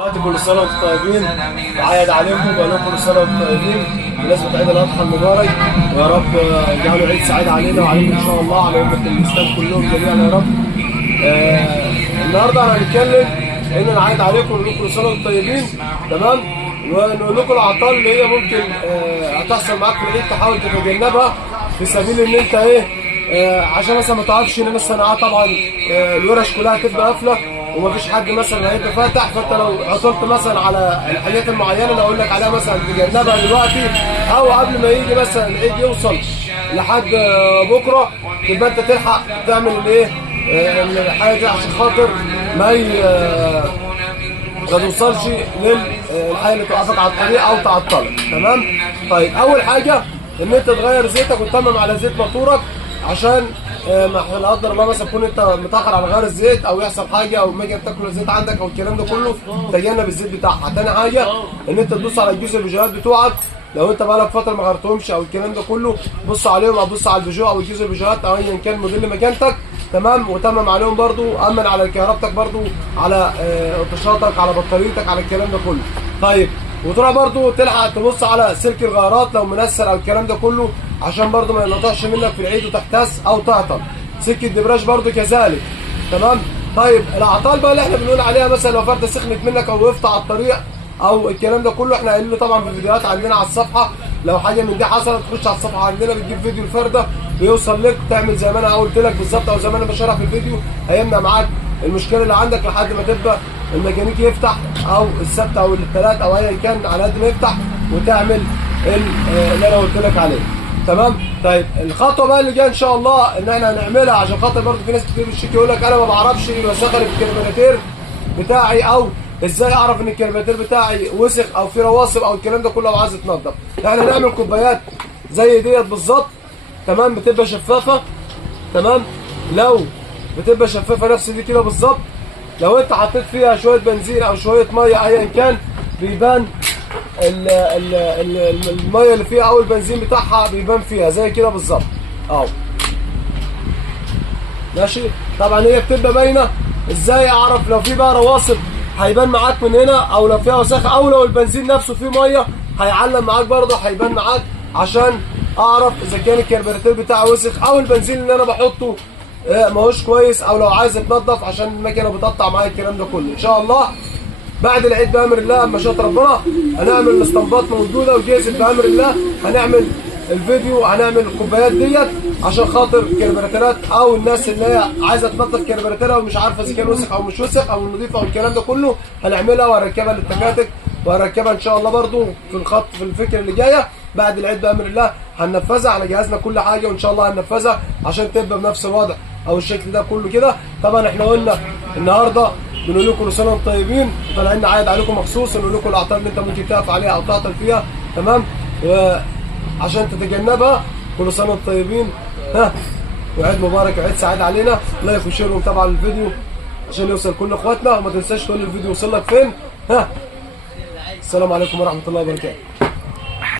كل سنة وانتم طيبين. بعيد عليكم بقول لكم كل سنة وانتم طيبين بمناسبة عيد الأضحى المبارك، ويا رب يجعله عيد سعيد علينا وعليكم إن شاء الله، على أمة الإسلام كلهم جميعا يا رب. النهارده هنتكلم إن نعيد عليكم ونقول كل سنة وانتم طيبين، تمام؟ ونقول لكم الأعطال اللي هي ممكن هتحصل معاك في العيد تحاول تتجنبها، في سبيل إن أنت عشان مثلا ما تعرفش ان مثلا طبعا الورش كلها هتبقى قافله ومفيش حد مثلا هيبقى فاتح، فانت لو عطلت مثلا على الحاجات المعينه اللي اقول لك عليها مثلا تتجنبها دلوقتي، او قبل ما يجي مثلا العيد يوصل لحد بكره تبقى انت تلحق تعمل الحاجه دي عشان خاطر ما توصلش للحاجه اللي توقفك على الطريق او تعطلك. تمام؟ طيب اول حاجه ان انت تغير زيتك وتتمم على زيت موتورك، عشان لا قدر الله مثلا تكون انت متاخر على غير الزيت او يحصل حاجه او ما تاكل الزيت عندك او الكلام ده كله، تجنب الزيت بتاعها. تاني حاجه ان انت تبص على الجزء الفيجوالات بتوعك، لو انت بقالك فتره ما غيرتهمش او الكلام ده كله بص عليهم، او بص على الفيجو او الجزء الفيجوالات او ايا كان موديل مكانتك، تمام؟ وتمم عليهم برضو، امن على كهربتك برضو، على قطاشاتك، على بطاريتك، على الكلام ده كله. طيب وتروح برضو تلحق تبص على سلك الغيارات لو منسر او الكلام ده كله، عشان برضو ما ينقطعش منك في العيد وتحتاس او تعطل. سلك الدبراج برضو كذلك، تمام؟ طيب الاعطال بقى اللي احنا بنقول عليها، مثلا لو فرده سخنت منك او وقفت على الطريق او الكلام ده كله، احنا قايلين طبعا في الفيديوهات عندنا على الصفحه، لو حاجه من دي حصلت تخش على الصفحه عندنا بتجيب فيديو الفرده بيوصل لك، تعمل زي ما انا قلت لك بالظبط او زي ما انا بشرح في الفيديو، هيمنع معاك المشكله اللي عندك لحد ما تبقى الميكانيكي يفتح، او السبت او الثلاث او ايا كان على قد ما يفتح، وتعمل اللي انا قلت لك عليه. تمام؟ طيب الخطوه بقى اللي جايه ان شاء الله ان احنا هنعملها، عشان خاطر برضه في ناس كتير بتشتكي يقول لك انا ما بعرفش الوساخه اللي في الكربوراتير بتاعي، او ازاي اعرف ان الكربوراتير بتاعي وسخ او في رواسب او الكلام ده كله وعايز يتنضف. احنا هنعمل كوبايات زي ديت بالظبط، تمام؟ بتبقى شفافه، تمام؟ لو بتبقى شفافه نفس دي كده بالظبط، لو انت حطيت فيها شويه بنزين او شويه ميه ايا كان بيبان الميه اللي فيها او البنزين بتاعها بيبان فيها زي كده بالظبط اهو. ماشي؟ طبعا هي بتبقى باينه. ازاي اعرف لو في بقى رواسب؟ هيبان معاك من هنا، او لو فيها وساخه، او لو البنزين نفسه فيه ميه هيعلم معاك برضه، هيبان معاك، عشان اعرف اذا كان الكربوراتير بتاعي وسخ او البنزين اللي انا بحطه ماهوش كويس، او لو عايز يتنضف عشان المكنه بتقطع معايا الكلام ده كله. ان شاء الله بعد العيد بامر الله بمشيئه ربنا هنعمل الاستنباط موجوده وجاهزه بامر الله، هنعمل الفيديو، هنعمل الكوبايات ديت عشان خاطر الكربوراتيرات او الناس اللي هي عايزه تنظف كربوراتيرها ومش عارفه اذا كان وسخ او مش وسخ او نظيف او الكلام ده كله، هنعملها وهنركبها للتكاتك، وهنركبها ان شاء الله برضو في الخط في الفكره اللي جايه بعد العيد بامر الله، هننفذها على جهازنا كل حاجه، وان شاء الله هننفذها عشان تبقى بنفس الوضع او الشكل ده كله كده. طبعا احنا قلنا النهارده بنقول لكم كل سنه وانتم طيبين، وطالعين نعايد عليكم مخصوص نقول لكم الاعطال اللي انت ممكن تقف عليها او تعطل فيها، تمام؟ وعشان تتجنبها كل سنه وانتم طيبين، وعيد مبارك وعيد سعيد علينا. لايك وشير ومتابعه للفيديو عشان يوصل كل اخواتنا، وما تنساش تقول الفيديو وصل لك فين. السلام عليكم ورحمه الله وبركاته.